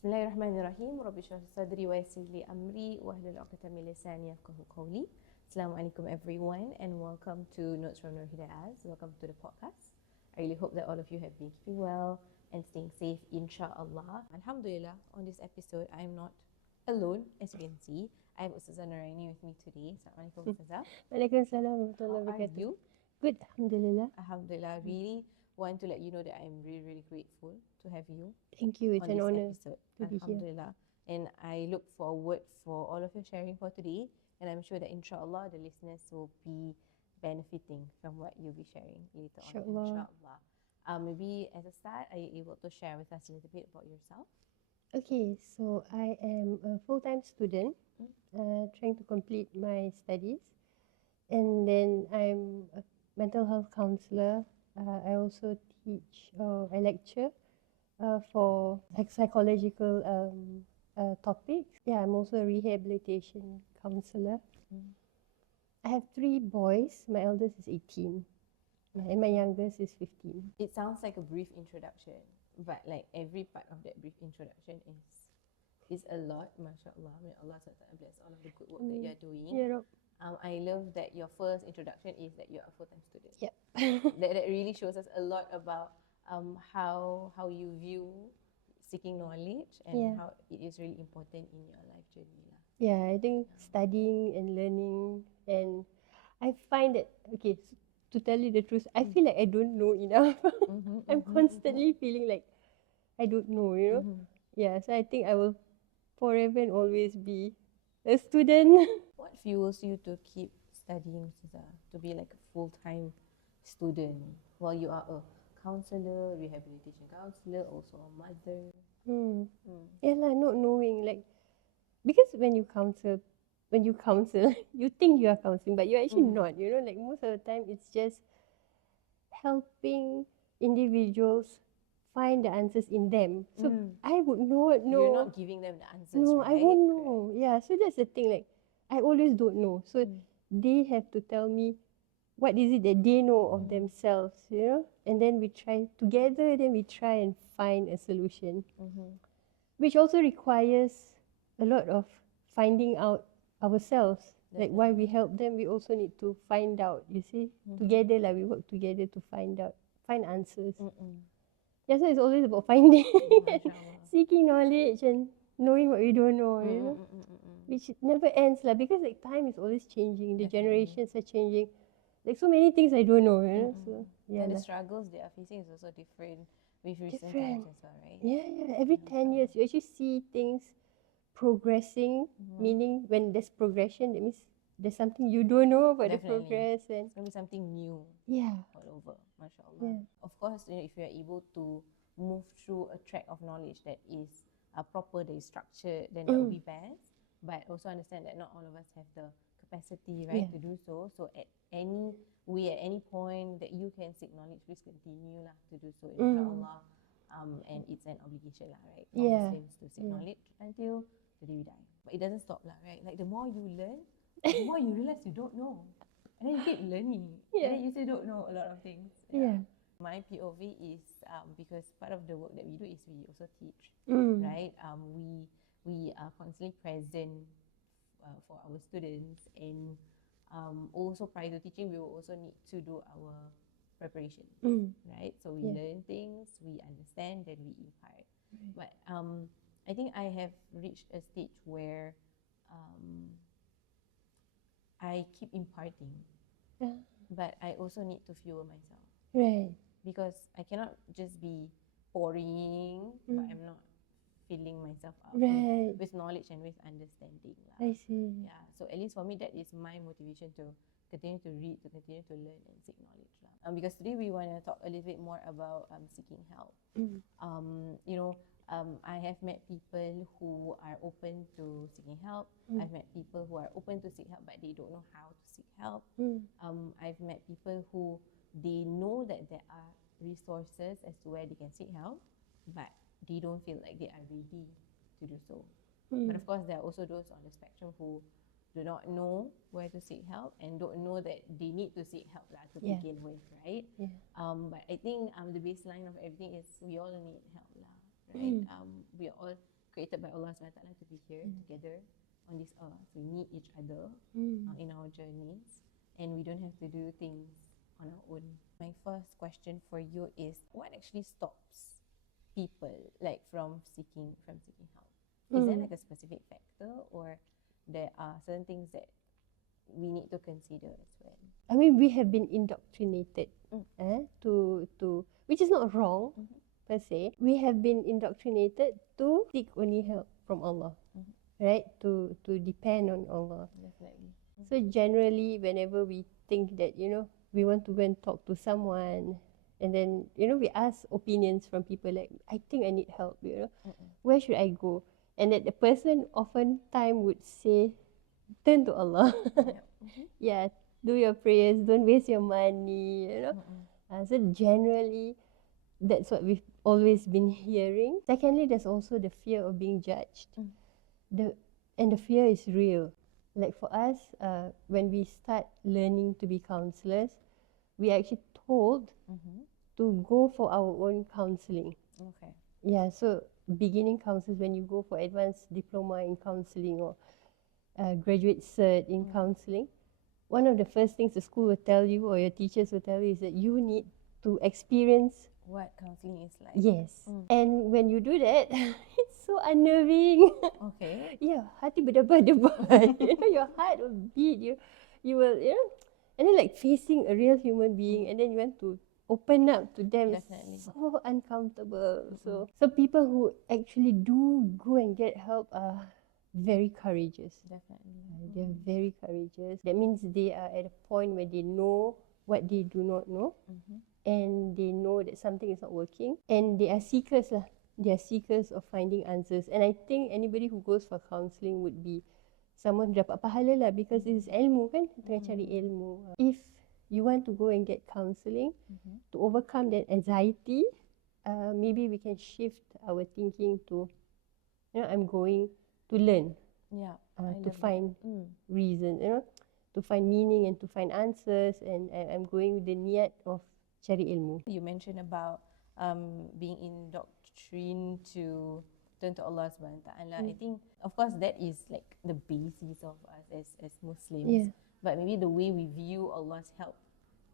Bismillahirrahmanirrahim. Rabbi shrah sadri wa yassir li amri wahlul 'uqdatam min lisani yafqahu qawli. Assalamualaikum everyone and welcome to Notes from Noraini Abdul Wahab. Welcome to the podcast. I really hope that all of you have been keeping well and staying safe, insyaAllah. Alhamdulillah, on this episode, I am not alone, as you can see. I have Ustazah Noraini with me today. Assalamualaikum, Ustazah. Waalaikumsalam warahmatullahi How are wabarakatuh. you? Good, Alhamdulillah. Alhamdulillah. I really want to let you know that I am really, really grateful to have you Thank you. It's on an this honor episode. to be here. Alhamdulillah. And I look forward for all of your sharing for today. And I'm sure that insyaAllah the listeners will be benefiting from what you'll be sharing later on. InsyaAllah. Maybe as a start, are you able to share with us a little bit about yourself? Okay, so I am a full-time student trying to complete my studies. And then I'm a mental health counsellor. I also teach or I lecture for psychological topics. Yeah, I'm also a rehabilitation counsellor. I have 3 boys. My eldest is 18 and my youngest is 15. It sounds like a brief introduction, but like every part of that brief introduction is a lot, mashallah. May Allah SWT bless all of the good work that you're doing. Yeah, Rob. I love that your first introduction is that you're a full-time student. Yep. that really shows us a lot about how you view seeking knowledge and how it is really important in your life journey. Yeah, I think studying and learning, and I find that, okay, so to tell you the truth, I feel like I don't know enough. I'm constantly feeling like I don't know, you know. Yeah, so I think I will forever and always be a student. What fuels you to keep studying, Ustazah? To be like a full-time student while you are a counsellor, rehabilitation counsellor, also a mother? Yeah lah, not knowing, like, because when you counsel, you think you are counselling, but you're actually not, you know, like most of the time it's just helping individuals find the answers in them. So I would not know. You're not giving them the answers, no, right? I won't know. Yeah, so that's the thing, like, I always don't know. So they have to tell me what is it that they know of themselves, you know, and then we try together, then we try and find a solution, which also requires a lot of finding out ourselves. Like why we help them, we also need to find out, you see. Together, like we work together to find answers. Yeah, so it's always about finding and seeking knowledge and knowing what we don't know, you know. Which never ends lah, because like time is always changing, the generations are changing. Like so many things I don't know, you know. So yeah. And the struggles they are facing is also different with recent times as well, right? Yeah. Every 10 years you actually see things progressing, meaning when there's progression, that means there's something you don't know about the progress, and it's gonna be something new. All over, mashallah. Yeah. Of course, you know, if you are able to move through a track of knowledge that is proper, that is structured, then that would be best. But also understand that not all of us have the capacity, right, to do so. So at any point that you can seek knowledge, please continue lah to do so, insyaAllah. And it's an obligation lah, right, for Muslims to seek knowledge until the day we die. But it doesn't stop lah, right? Like the more you learn, the more you realize you don't know. And then you keep learning. And then you still don't know a lot of things. My POV is because part of the work that we do is we also teach, right? We are constantly present for our students, and also prior to teaching, we will also need to do our preparation, right? So we learn things, we understand, then we impart. But I think I have reached a stage where I keep imparting, but I also need to fuel myself. Right. Because I cannot just be pouring, but I'm not filling myself up with knowledge and with understanding. I see. Yeah, so at least for me, that is my motivation to continue to read, to continue to learn and seek knowledge. Because today we want to talk a little bit more about seeking help. You know, I have met people who are open to seeking help. I've met people who are open to seek help, but they don't know how to seek help. I've met people who they know that there are resources as to where they can seek help, but they don't feel like they are ready to do so. But of course, there are also those on the spectrum who do not know where to seek help and don't know that they need to seek help to begin with, right? But I think the baseline of everything is we all need help, right? We are all created by Allah SWT to be here together on this earth. We need each other in our journeys, and we don't have to do things on our own. My first question for you is, what actually stops people like from seeking help? Is there like a specific factor, or there are certain things that we need to consider as well? I mean, we have been indoctrinated to which is not wrong per se. We have been indoctrinated to seek only help from Allah, right? To depend on Allah. Definitely. So generally, whenever we think that, we want to go and talk to someone, and then, we ask opinions from people like, I think I need help, where should I go? And that the person oftentimes would say, turn to Allah. Yeah, do your prayers, don't waste your money, So generally, that's what we've always been hearing. Secondly, there's also the fear of being judged. And the fear is real. Like for us, when we start learning to be counsellors, we are actually told to go for our own counselling. Okay. Yeah, so beginning counsellors, when you go for advanced diploma in counselling or graduate cert in counselling, one of the first things the school will tell you or your teachers will tell you is that you need to experience what counselling is like. Yes. And when you do that, it's so unnerving. Okay. Yeah, hati berdebar-debar. Your heart will beat. You will, and then like facing a real human being, and then you want to open up to them. Definitely. It's so uncomfortable. So people who actually do go and get help are very courageous. Definitely. They're very courageous. That means they are at a point where they know what they do not know, and they know that something is not working, and they are seekers lah. They are seekers of finding answers. And I think anybody who goes for counselling would be someone who dapat pahala lah, because this is ilmu kan, tengah cari ilmu. If you want to go and get counselling to overcome that anxiety, maybe we can shift our thinking to, I'm going to learn. Yeah. To find reasons, to find meaning and to find answers, and I'm going with the niat of cari ilmu. You mentioned about being indoctrined to turn to Allah SWT. I think, of course, that is like the basis of us as Muslims. Yeah. But maybe the way we view Allah's help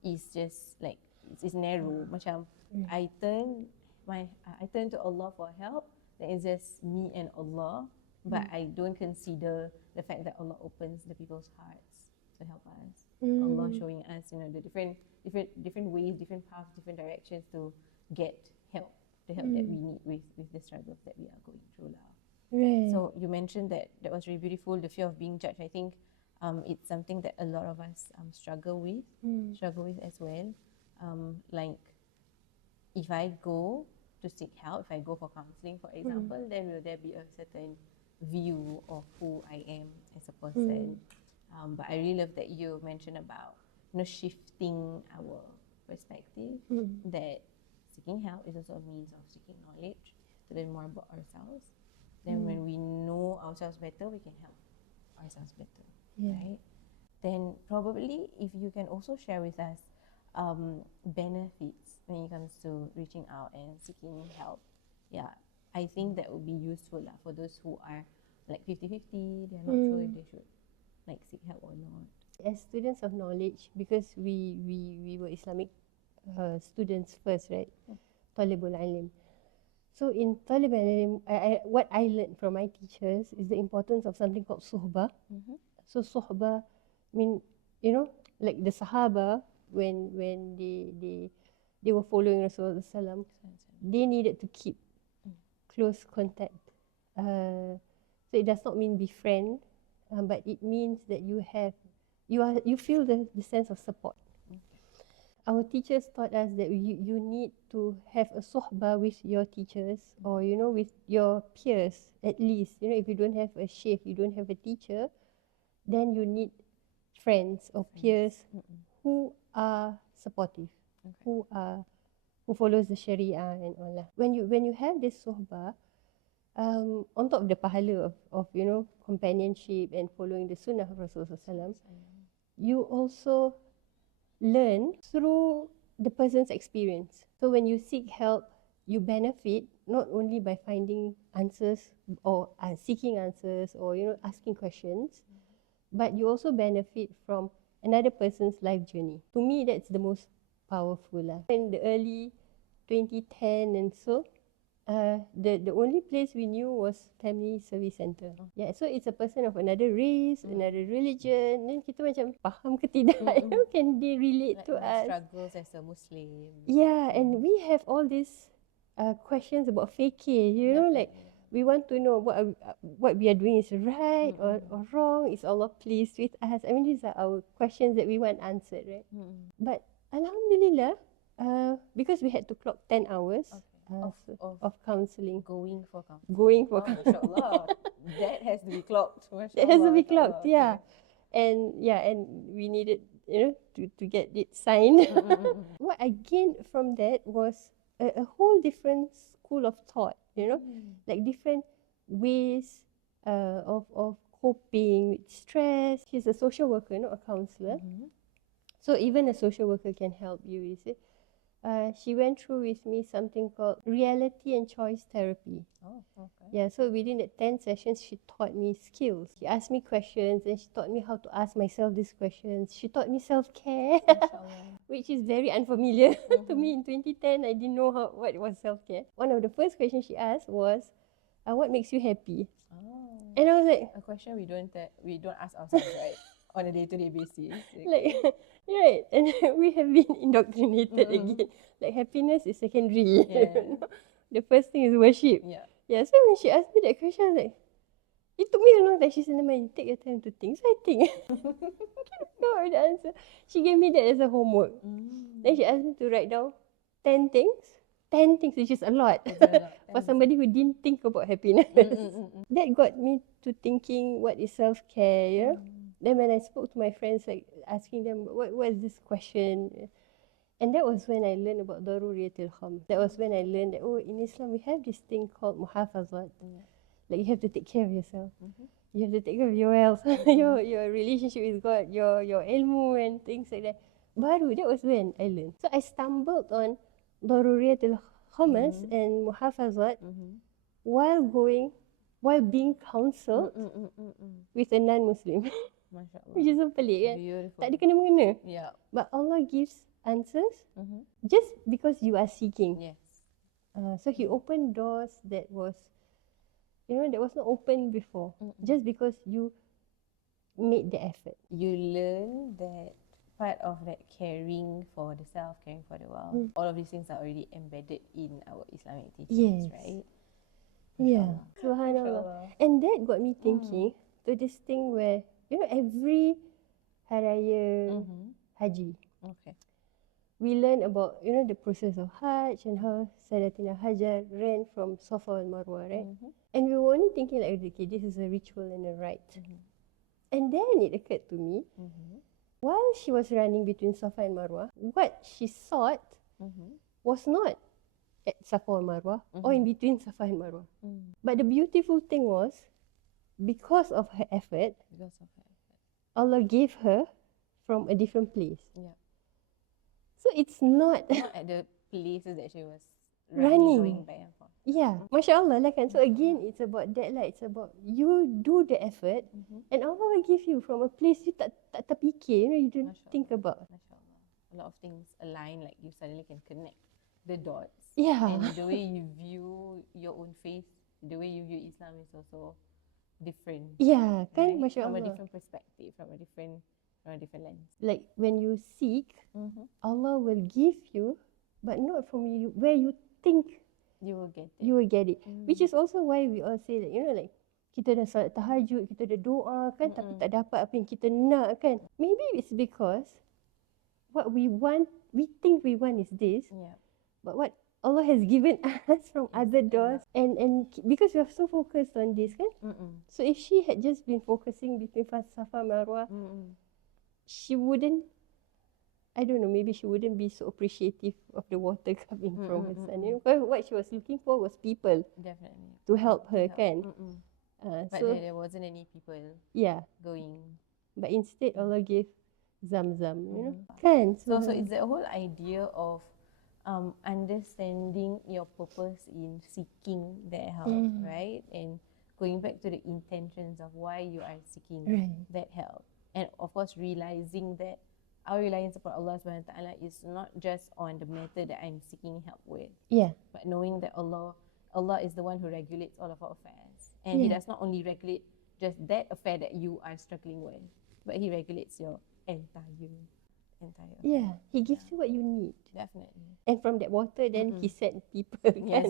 is just like, it's narrow. Macam I turn to Allah for help, then it's just me and Allah. But I don't consider the fact that Allah opens the people's hearts to help us. Allah showing us, the different ways, different paths, different directions to get help, the help that we need with the struggles that we are going through now. Right. So you mentioned that was really beautiful, the fear of being judged. I think it's something that a lot of us struggle with as well. Like if I go to seek help, if I go for counselling, for example, then will there be a certain view of who I am as a person? But I really love that you mentioned about shifting our perspective, that seeking help is also a means of seeking knowledge to learn more about ourselves. Then when we know ourselves better, we can help ourselves better, right? Then probably if you can also share with us benefits when it comes to reaching out and seeking help. Yeah, I think that would be useful for those who are like 50-50, they're not sure if they should like seek help or not. As students of knowledge, because we were Islamic students first, right? Talibul Alim. So in Talibul Alim, what I learned from my teachers is the importance of something called suhbah. So suhbah, like the Sahaba, when they were following Rasulullah SAW, they needed to keep close contact. So it does not mean befriend, but it means that you feel the sense of support. Our teachers taught us that you need to have a suhbah with your teachers, or with your peers at least. If you don't have a sheikh, you don't have a teacher, then you need friends or peers who are supportive, who follows the Sharia and all that. When you have this suhbah, on top of the pahala of companionship and following the sunnah of Rasulullah SAW, you also learn through the person's experience. So when you seek help, you benefit not only by finding answers or seeking answers or asking questions, but you also benefit from another person's life journey. To me, that's the most powerful lah. In the early 2010 and so, the only place we knew was Family Service Centre. Yeah, so it's a person of another race, another religion. Then kita macam faham ke tidak? How can they relate to us? Struggles as a Muslim. Yeah, and we have all these questions about fiqh. Like we want to know what we are doing is right or wrong. Is Allah pleased with us? I mean, these are our questions that we want answered, right? But Alhamdulillah, because we had to clock 10 hours. Of counselling. Going for counselling. MashaAllah. That has to be clocked. That has to be clocked, yeah. And we needed, to get it signed. What I gained from that was a whole different school of thought, like different ways of coping with stress. She's a social worker, not a counsellor. So even a social worker can help you, you see. She went through with me something called reality and choice therapy. Oh, okay. Yeah, so within the 10 sessions, she taught me skills. She asked me questions and she taught me how to ask myself these questions. She taught me self-care, which is very unfamiliar to me. In 2010, I didn't know what was self-care. One of the first questions she asked was, what makes you happy? Oh. And I was like, a question we don't ask ourselves, right? On a day-to-day basis. Like, right. And we have been indoctrinated again. Like happiness is secondary. Yeah. The first thing is worship. Yeah. So when she asked me that question, I was like, it took me a long time. She said, "Nevermind, take your time to think." So I think. No, the answer. She gave me that as a homework. Then she asked me to write down 10 things. 10 things, which is a lot. For somebody who didn't think about happiness. That got me to thinking what is self-care, Then when I spoke to my friends, like asking them, what is this question? And that was when I learned about daruriyatul kham. That was when I learned that, in Islam we have this thing called muhafazat. Like you have to take care of yourself. You have to take care of your health, your relationship with God, your ilmu and things like that. Baru, that was when I learned. So I stumbled on daruriyatul khamas and muhafazat while being counselled with a non-Muslim. Which is so pelik kan? Beautiful. Tak ada kena-mengena. Yeah. But Allah gives answers just because you are seeking. Yes. So He opened doors that was not open before. Just because you made the effort. You learn that part of that caring for the self, caring for the world, all of these things are already embedded in our Islamic teachings, right? Yeah. Subhanallah. And that got me thinking to this thing where, every Hari Raya Haji, we learn about, the process of Hajj and how Sayyidatina Hajar ran from Safa and Marwa, right? And we were only thinking like, okay, this is a ritual and a rite. And then it occurred to me, while she was running between Safa and Marwa, what she sought was not at Safa and Marwa or in between Safa and Marwa. But the beautiful thing was, because of her effort, Allah gave her from a different place. Yeah. So it's not at the places that she was running. going back and forth. Yeah, MashaAllah lah kan. So again, it's about that lah. It's about you do the effort and Allah will give you from a place you tak terfikir, you don't think about. MashaAllah. A lot of things align, like you suddenly can connect the dots. Yeah. And the way you view your own faith, the way you view Islam is also different. Yeah, kan, right? MashaAllah. From a different perspective, from a different lens. Like when you seek, Allah will give you, but not from you where you think you will get it. You will get it. Which is also why we all say that, like kita dah salat tahajud, kita dah doa kan, tapi tak dapat apa yang kita nak kan. Maybe it's because what we want, we think we want is this, but what Allah has given us from other doors, and because we are so focused on this kan. So if she had just been focusing between Safa and Marwa, she wouldn't, I don't know, maybe she wouldn't be so appreciative of the water coming from her son. Because what she was looking for was people, definitely, to help her kan. But so there wasn't any people going. But instead Allah gave Zamzam, kan. So it's the whole idea of understanding your purpose in seeking that help, right? And going back to the intentions of why you are seeking that help. And of course, realizing that our reliance upon Allah subhanahu wa ta'ala is not just on the matter that I'm seeking help with, but knowing that Allah is the one who regulates all of our affairs. And He does not only regulate just that affair that you are struggling with, but He regulates your entire affair. He gives you what you need. Definitely. And from that water, then He sent people. Yes.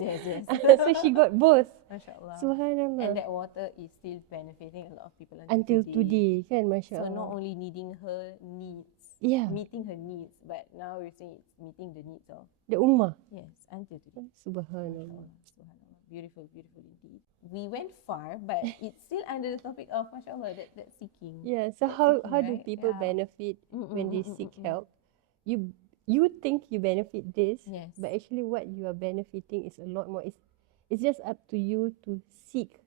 So she got both. MashaAllah. Subhanallah. And that water is still benefiting a lot of people Until today, kan, So MashaAllah. not only needing her needs, meeting her needs, but now we're saying it's meeting the needs of the ummah. Yes, until today. Subhanallah. Subhanallah. Beautiful, beautiful indeed. We went far, but it's still under the topic of MashaAllah, that seeking. Yeah, so how do people benefit when they seek help? You think you benefit this, but actually what you are benefiting is a lot more. It's just up to you to seek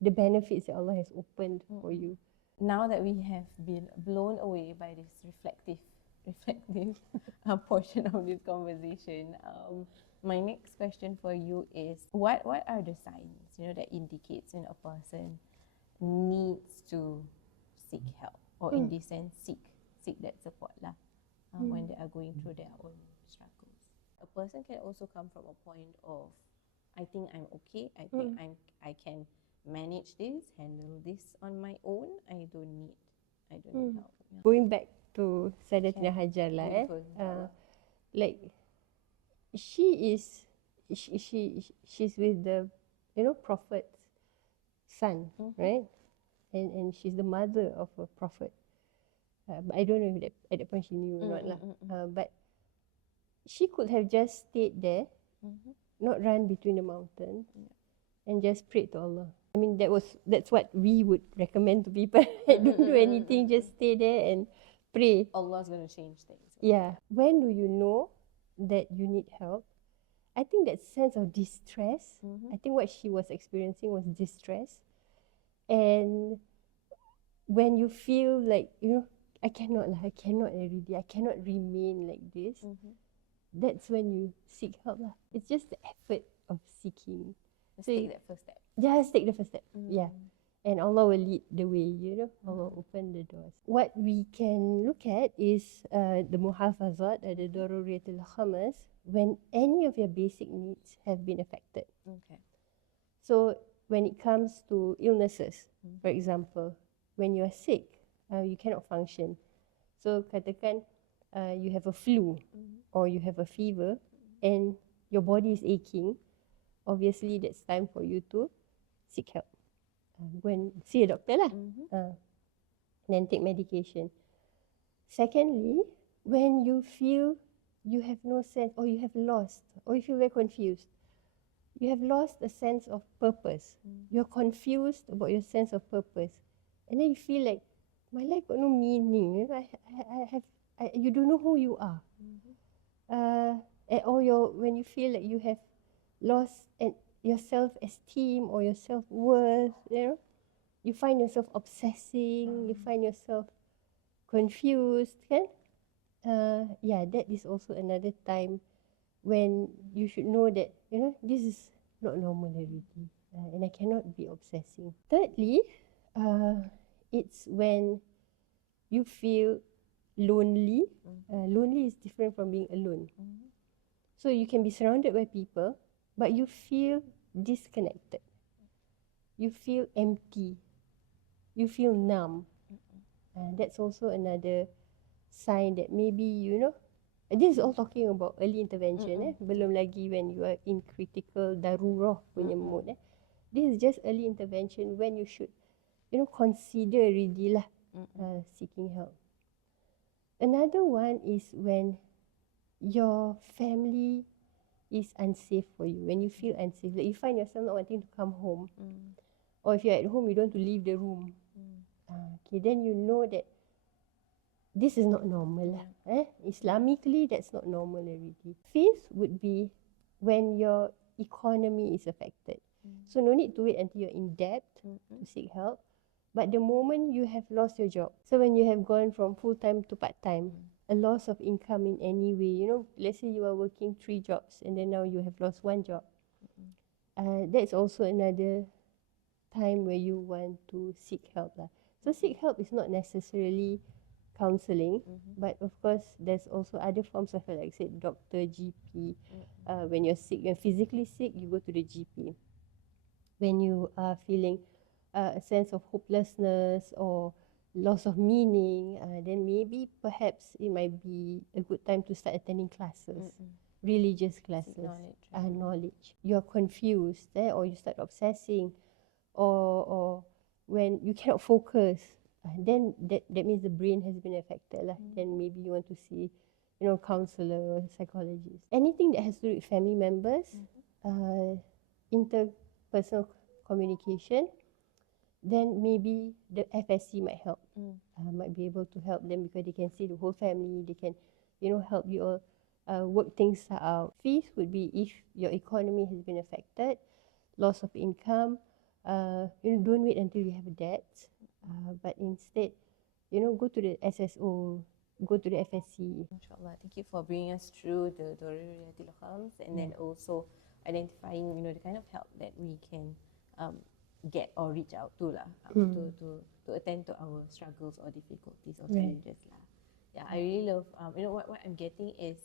the benefits that Allah has opened for you. Now that we have been blown away by this reflective portion of this conversation, my next question for you is, what are the signs, that indicates when a person needs to seek help, or in this sense seek that support when they are going through their own struggles? A person can also come from a point of, I think I'm okay, I think I can manage this, handle this on my own. I don't need help. Going back to Sayyidatina Hajar like she's with the prophet's son, right? And she's the mother of a prophet. But I don't know if at that point she knew or not but she could have just stayed there, not run between the mountains, and just prayed to Allah. I mean, that's what we would recommend to people. Don't do anything, just stay there and pray. Allah's going to change things. Yeah. When do you know that you need help? I think that sense of distress, I think what she was experiencing was distress. And when you feel like, I cannot already, I cannot remain like this, that's when you seek help. It's just the effort of seeking. Just take that first step. Just take the first step. Yeah. And Allah will lead the way, Allah will open the doors. What we can look at is the muhafazat, the daruriyatul khamas, when any of your basic needs have been affected. Okay. So when it comes to illnesses, for example, when you are sick, you cannot function. So katakan you have a flu or you have a fever and your body is aching, obviously that's time for you to seek help. Go and see a doctor then take medication. Secondly, when you feel you have no sense, or you have lost, or you feel very confused, you have lost a sense of purpose. You're confused about your sense of purpose, and then you feel like my life got no meaning. You don't know who you are. Or when you feel like you have lost your self-esteem or your self-worth, you find yourself obsessing, you find yourself confused, kan? That is also another time when you should know that, this is not normal already, and I cannot be obsessing. Thirdly, it's when you feel lonely. Lonely is different from being alone. So you can be surrounded by people, but you feel disconnected. You feel empty. You feel numb. That's also another sign that maybe, this is all talking about early intervention. Belum lagi when you are in critical darurah punya mode. This is just early intervention when you should, consider already seeking help. Another one is when your family is unsafe for you, when you feel unsafe, like you find yourself not wanting to come home, or if you're at home, you don't want to leave the room. Then you know that this is not normal. Islamically, that's not normal already. Fifth would be when your economy is affected. So no need to wait until you're in debt to seek help. But the moment you have lost your job, so when you have gone from full-time to part-time, a loss of income in any way. You know, let's say you are working 3 jobs and then now you have lost 1 job. That's also another time where you want to seek help lah. So seek help is not necessarily counselling, but of course there's also other forms of help, like I said, doctor, GP. When you're sick, when physically sick, you go to the GP. When you are feeling a sense of hopelessness or loss of meaning, then maybe perhaps it might be a good time to start attending classes, religious classes, knowledge. You're confused, or you start obsessing, or when you cannot focus, then that means the brain has been affected lah. Then maybe you want to see, counsellor or psychologist. Anything that has to do with family members, interpersonal communication, then maybe the FSC might help. Might be able to help them because they can see the whole family. They can, help you all work things out. Fees would be if your economy has been affected, loss of income. Don't wait until you have a debt, but instead, go to the SSO, go to the FSC. InsyaAllah. Thank you for bringing us through the Daruratul Khams and then also identifying, the kind of help that we can get or reach out to lah, to attend to our struggles or difficulties or challenges lah. Yeah, I really love, what I'm getting is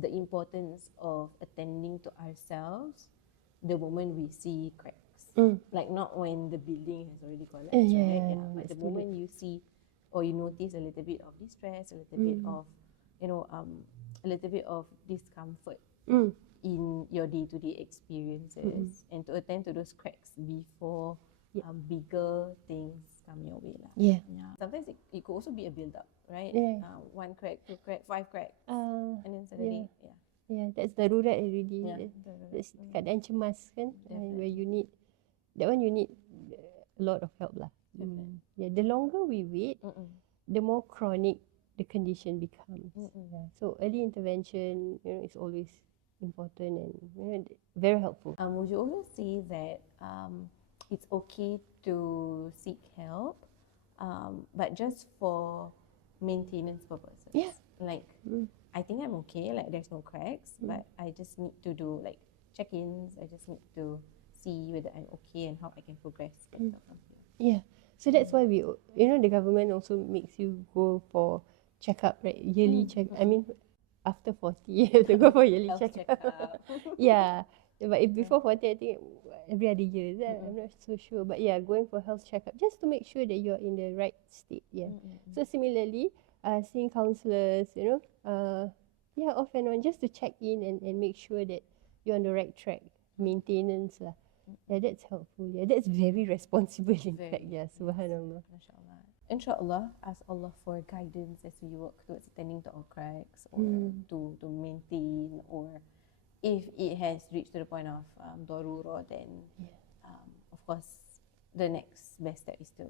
the importance of attending to ourselves the moment we see cracks. Like not when the building has already collapsed, right? Yeah, but the moment you see or you notice a little bit of distress, a little bit of, a little bit of discomfort in your day-to-day experiences, and to attend to those cracks before bigger things come your way lah. Yeah. Sometimes it could also be a build-up, right? Yeah. 1 crack, 2 crack, 5 cracks, and then suddenly, Yeah, that's darurat already. Yeah, That's keadaan cemas kan, where you need, that one you need a lot of help lah. Yeah, the longer we wait, the more chronic the condition becomes. So early intervention, is always important and very helpful. Would you also say that it's okay to seek help, but just for maintenance purposes? Yeah. Like, I think I'm okay, like there's no cracks, but I just need to do like check-ins, I just need to see whether I'm okay and how I can progress better from here. Yeah. So that's why we, the government also makes you go for checkup, right? Yearly check. I mean, after 40, you have to go for yearly checkup. Yeah. But if before 40, I think every other year. I'm not so sure. But yeah, going for health checkup just to make sure that you're in the right state. Yeah. So similarly, seeing counsellors, off and on, just to check in and make sure that you're on the right track. Maintenance lah. Yeah, that's helpful. Yeah, that's very responsible in fact. Yeah, subhanallah. MashaAllah. InsyaAllah, ask Allah for guidance as we work towards attending to our cracks or to maintain, or if it has reached to the point of darura, then of course the next best step is to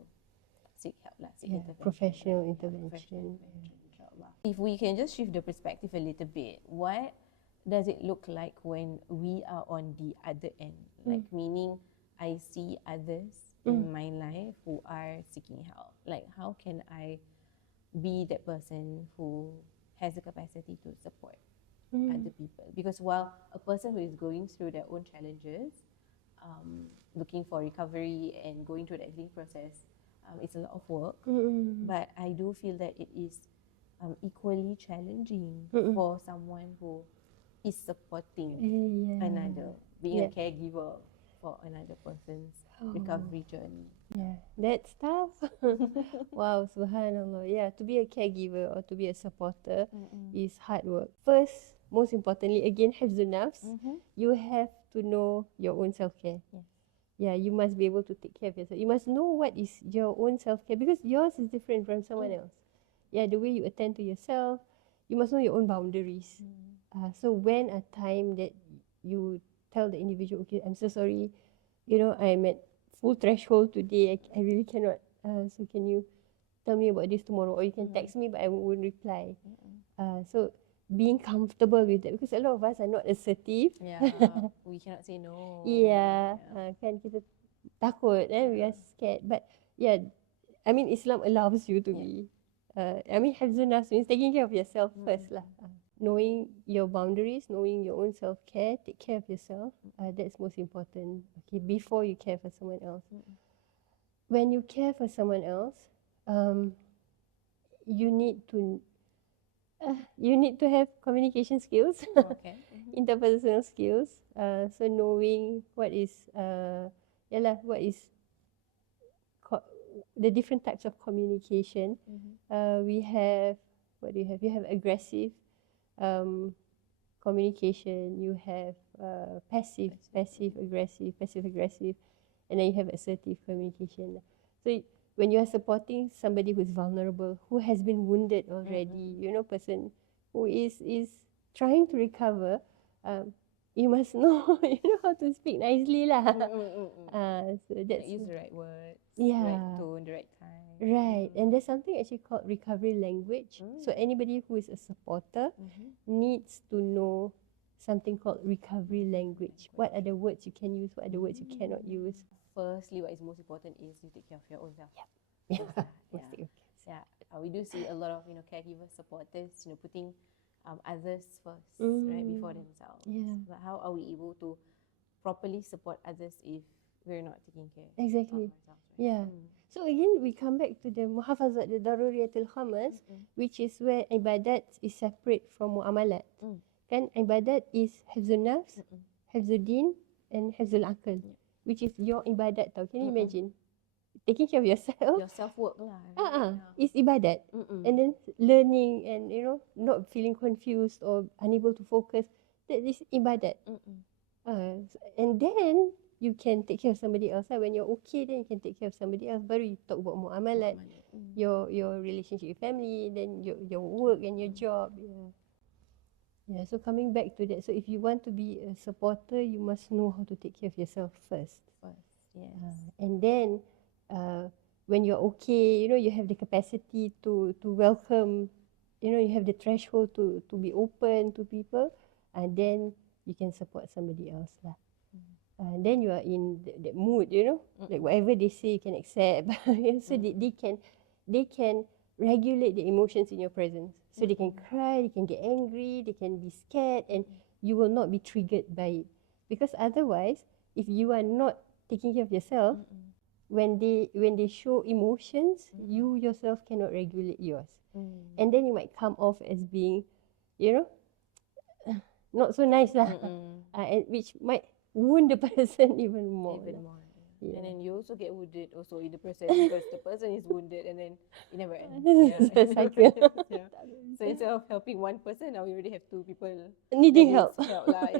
seek help lah, seek intervention. Professional intervention. InsyaAllah. If we can just shift the perspective a little bit, what does it look like when we are on the other end? Like, meaning I see others in my life who are seeking help. Like, how can I be that person who has the capacity to support other people? Because while a person who is going through their own challenges, looking for recovery and going through the healing process, it's a lot of work. But I do feel that it is equally challenging for someone who is supporting another, being a caregiver for another person's recovery journey. Yeah, that's tough. Wow, subhanallah. Yeah, to be a caregiver or to be a supporter is hard work. First, most importantly, again, hifzun nafs, you have to know your own self-care. Yeah, you must be able to take care of yourself. You must know what is your own self-care, because yours is different from someone else. Yeah, the way you attend to yourself, you must know your own boundaries. So when a time that you tell the individual, okay, I'm so sorry, I'm at full threshold today, I really cannot, so can you tell me about this tomorrow, or you can text me but I won't reply. So being comfortable with that, because a lot of us are not assertive. Yeah, we cannot say no. Kan kita takut, we are scared. But yeah, I mean, Islam allows you to be hifzun nafs means taking care of yourself first lah. Knowing your boundaries, knowing your own self-care, take care of yourself. That's most important. Okay, before you care for someone else. When you care for someone else, you need to have communication skills, interpersonal skills. So knowing what is the different types of communication. We have, what do you have? You have aggressive communication. You have passive aggressive, and then you have assertive communication. So when you are supporting somebody who is vulnerable, who has been wounded already, person who is trying to recover, you must know how to speak nicely lah. So that's use the right words, right tone, the right time. Right, and there's something actually called recovery language. So anybody who is a supporter needs to know something called recovery language. What are the words you can use? What are the words you cannot use? Firstly, what is most important is you take care of your own self. We do see a lot of caregivers, supporters, putting others first, right, before themselves. But how are we able to properly support others if we're not taking care of ourselves? Right? So again, we come back to the muhafazat, the daruriyatul khamas, which is where ibadat is separate from muamalat. Kan ibadat is hifzun nafs, hifzuddin, and hifzul aql, which is your ibadat tau. Can you imagine? Taking care of yourself. Your self-work lah. Is ibadat. And then learning and not feeling confused or unable to focus. That is ibadat. And then you can take care of somebody else. When you're okay, then you can take care of somebody else. Baru you talk about muamalat, your relationship with family, then your work and your job. So coming back to that. So if you want to be a supporter, you must know how to take care of yourself first. And then when you're okay, you have the capacity to welcome, you have the threshold to be open to people, and then you can support somebody else lah. And then you are in that mood, like whatever they say you can accept. So they can regulate the emotions in your presence. So they can cry, they can get angry, they can be scared, and you will not be triggered by it. Because otherwise, if you are not taking care of yourself, when they show emotions, you yourself cannot regulate yours. And then you might come off as being, not so nice lah. And which might wound the person even more. And then you also get wounded also in the process because the person is wounded and then it never ends. It's a cycle. So instead of helping one person, now we already have two people needing help. Lah,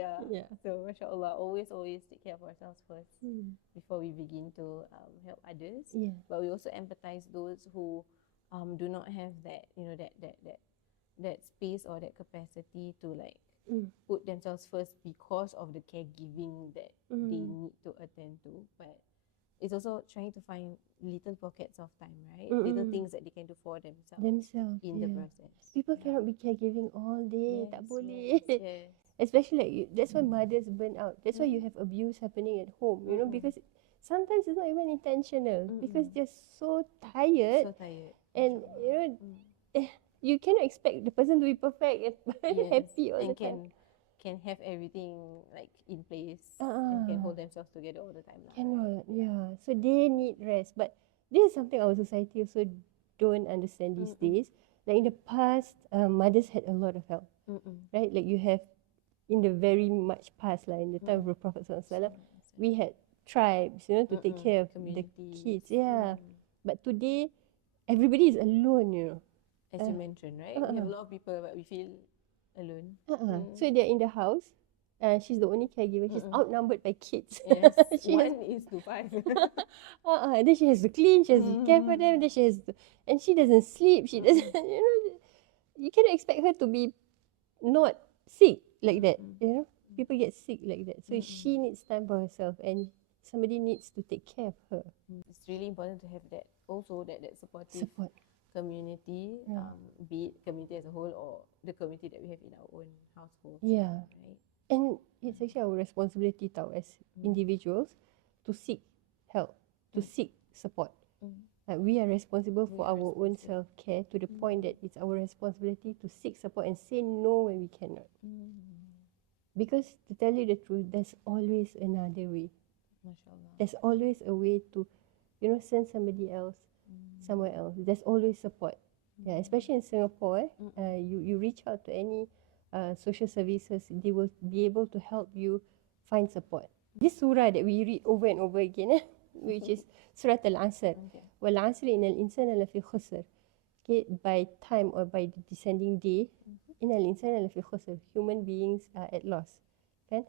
So mashallah, always take care of ourselves first before we begin to help others. But we also empathize those who do not have that that space or that capacity to put themselves first because of the caregiving that they need to attend to. But it's also trying to find little pockets of time, right? Little things that they can do for themselves in the process. People cannot be caregiving all day. Tak boleh. Especially that's why mothers burn out. That's why you have abuse happening at home, because sometimes it's not even intentional because they're so tired. And you cannot expect the person to be perfect and happy all the time. Can have everything in place and can hold themselves together all the time. Cannot, So they need rest. But this is something our society also don't understand these days. Like in the past, mothers had a lot of help, right? Like you have in the very much past, in the time of the Prophet ﷺ, we had tribes, to take care of the kids. But today, everybody is alone, As you mentioned, right? We have a lot of people, but we feel alone. So they're in the house. She's the only caregiver. She's outnumbered by kids. Yes, one is to 5. Then she has to clean. She has to care for them. Then she has to, and she doesn't sleep. She doesn't. You cannot expect her to be not sick like that. People get sick like that. So she needs time for herself, and somebody needs to take care of her. It's really important to have that supportive community, be it community as a whole or the community that we have in our own household. Right? And it's actually our responsibility as individuals to seek help, to seek support. We are responsible We for are our own responsible. self-care to the point that it's our responsibility to seek support and say no when we cannot. Because to tell you the truth, there's always another way. MashaAllah. There's always a way to, send somebody else somewhere else. There's always support. Yeah, especially in Singapore, you reach out to any social services, they will be able to help you find support. This surah that we read over and over again, which is Surah Al-Asr. وَالْعَصْرِ إِنَّ الْإِنسَانَ لَفِي خُسْرٍ. Okay, by time or by the descending day, إِنَّ الْإِنسَانَ لَفِي خُسْرٍ. Human beings are at loss. Kan?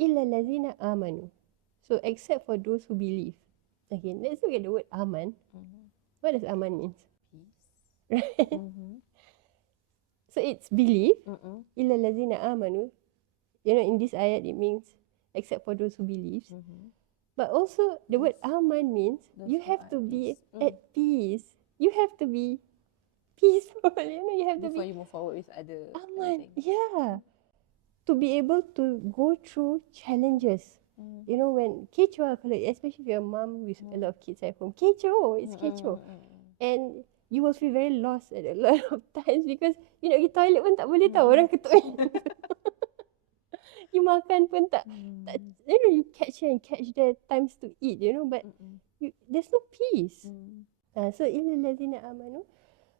إِلَّا الَّذِينَ آمَنُوا. So except for those who believe. Okay, let's look at the word aman. What does aman mean? Peace. Right? So it's belief. إِلَّا الَّذِينَ آمَنُوا. In this ayat it means except for those who believe. But also the word aman means Those you who have are to at be peace. at peace. You have to be peaceful. You have to Before be you move forward with other aman. things. Yeah. To be able to go through challenges. When kecoh, especially if you're a mom with a lot of kids at home, kecoh, it's kecoh. And you will feel very lost at a lot of times because you nak pergi toilet pun tak boleh tahu orang ketuk. You makan pun tak, you catch here and catch there times to eat, but there's no peace. So إِلَّا الَّذِينَ آمَنُوا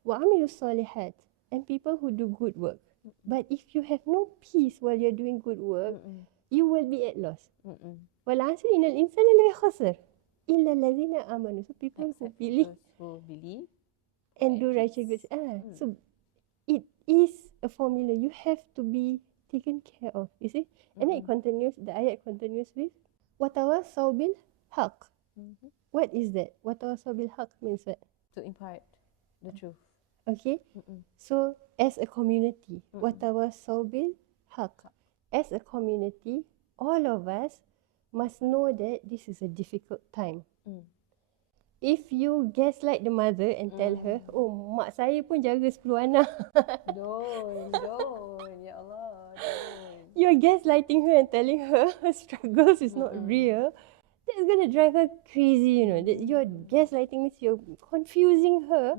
وَعَمِلُوا الصَّالِحَاتِ, and people who do good work. But if you have no peace while you're doing good work, you will be at loss. وَالْعَصْرِ إِنَّ الْإِنسَانَ لَفِي خُسْرٍ إِلَّا الَّذِينَ آمَنُوا. So people who believe and do righteous goods. So it is a formula. You have to be taken care of. You see? And then it continues, the ayat continues with وَتَوَصَّوْا بِالْحَقِّ. What is that? وَتَوَصَّوْا بِالْحَقِّ means what? To impart the truth. Okay? So as a community, وَتَوَصَّوْا بِالْحَقِّ. As a community, all of us must know that this is a difficult time. If you gaslight the mother and tell her, oh, mak saya pun jaga 10 anak. Don't. Ya Allah, don't. You're gaslighting her and telling her her struggles is not real. That's going to drive her crazy, That you're gaslighting means you're confusing her,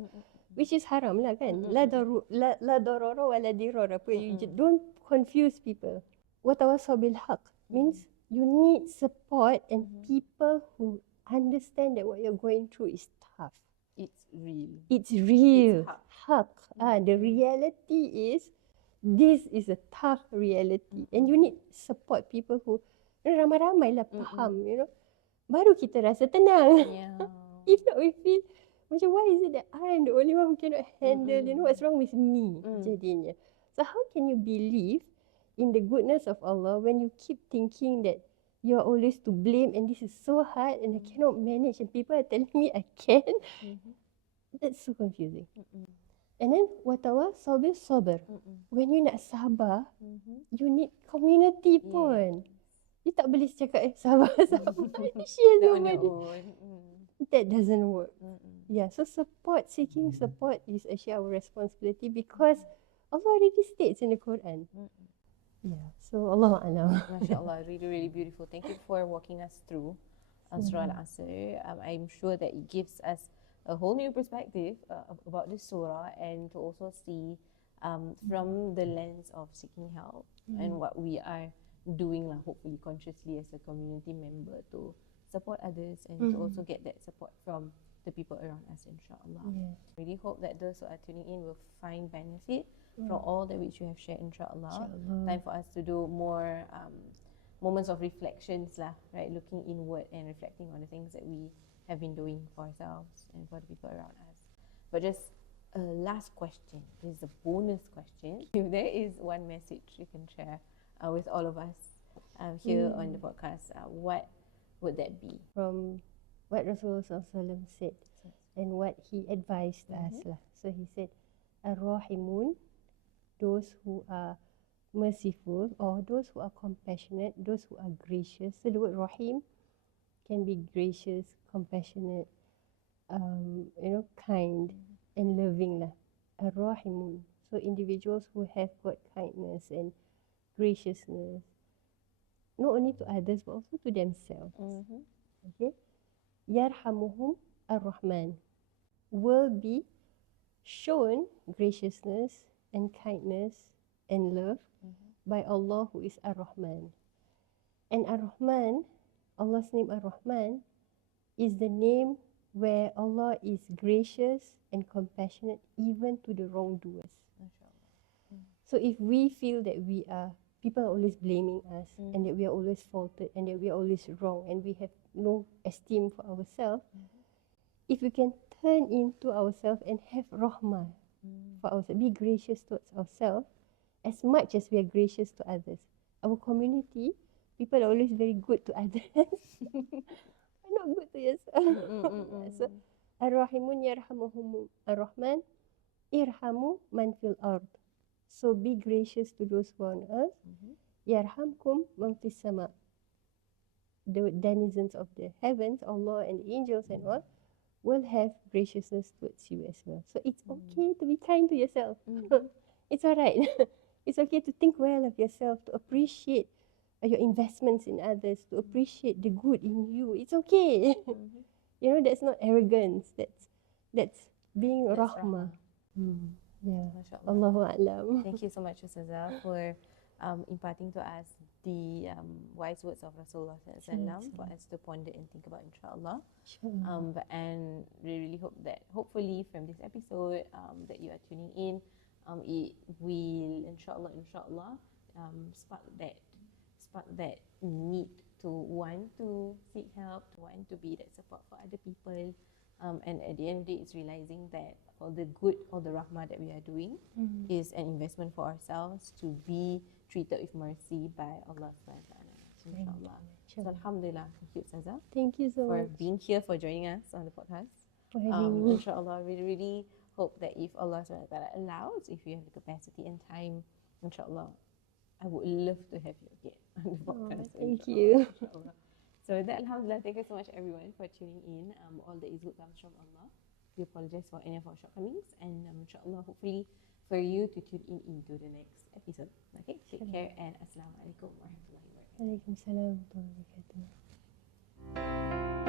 which is haram lah kan. La darara wa la dirara. You don't confuse people. وَتَوَصَّوْا بِالْحَقِّ means you need support and people who understand that what you're going through is tough. It's real. It's real. It's Haq. The reality is, this is a tough reality. And you need support people who, ramai-ramai lah faham, Baru kita rasa tenang. Yeah. If not, we feel, macam why is it that I am the only one who cannot handle, what's wrong with me, jadinya. So how can you believe in the goodness of Allah when you keep thinking that you are always to blame and this is so hard and I cannot manage and people are telling me I can? That's so confusing. And then وَتَوَصَّوْا بِالصَّبْرِ. When you nak sabar, you need community pun. You tak boleh cakap sabar. Share somebody. That doesn't work. Yeah, so seeking support is actually our responsibility because Allah already states in the Quran. Yeah, so Allah A'lam. MashaAllah, really, really beautiful. Thank you for walking us through Surah Al-Asr. I'm sure that it gives us a whole new perspective about this surah and to also see from the lens of seeking help and what we are doing, hopefully consciously as a community member to support others and to also get that support from the people around us, insyaAllah. Really hope that those who are tuning in will find benefit from all that which you have shared, insyaAllah. Time for us to do more moments of reflections, right? Looking inward and reflecting on the things that we have been doing for ourselves and for the people around us. But just a last question. This is a bonus question. If there is one message you can share with all of us here on the podcast, what would that be? From what Rasulullah SAW said and what he advised us. So he said, Ar-Rahimun, those who are merciful or those who are compassionate, those who are gracious. So the word Rahim can be gracious, compassionate, kind and loving. Ar-Rahimun. So individuals who have got kindness and graciousness, not only to others but also to themselves. Okay? Yarhamuhum ar-Rahman. will be shown graciousness and kindness and love by Allah who is Ar-Rahman. And Ar-Rahman, Allah's name Ar-Rahman, is the name where Allah is gracious and compassionate even to the wrongdoers. So if we feel that people are always blaming us and that we are always faulted and that we are always wrong and we have no esteem for ourselves, if we can turn into ourselves and have rahmah for ourselves, be gracious towards ourselves as much as we are gracious to others. Our community, people are always very good to others. Not good to yourself. So, Ar-Rahimun yarhamuhum Ar-Rahman, irhamu man fil ard. So be gracious to those who are on earth. Yarhamkum man fis sama. The denizens of the heavens, Allah and the angels and all, will have graciousness towards you as well. So it's okay to be kind to yourself. It's alright. It's okay to think well of yourself, to appreciate your investments in others, to appreciate the good in you. It's okay. You know, that's not arrogance. That's being rahmah. Yeah. Allahu A'lam. Thank you so much, Ustazah, for imparting to us the wise words of Rasulullah SAW for us to ponder and think about, insyaAllah. And we really hope that, hopefully, from this episode that you are tuning in, it will, insyaAllah, spark that need to want to seek help, to want to be that support for other people. And at the end of the day, it's realizing that all the good, all the rahmah that we are doing is an investment for ourselves to be treated with mercy by Allah SWT. So, insyaAllah. So, alhamdulillah. Thank you, Ustazah. Thank you so for much. being here, for joining us on the podcast. For having me. Inshallah, we really hope that if Allah SWT allows, if you have the capacity and time, inshallah, I would love to have you again on the podcast. Thank you. Inshallah. So with that, alhamdulillah, thank you so much everyone for tuning in. All that is good comes from Allah. We apologize for any of our shortcomings, and inshallah, hopefully for you to tune in into the next episode. Okay, take care, and assalamu alaikum wa rahmatullahi wa barakatuh. Waalaikumsalam warahmatullahi wabarakatuh.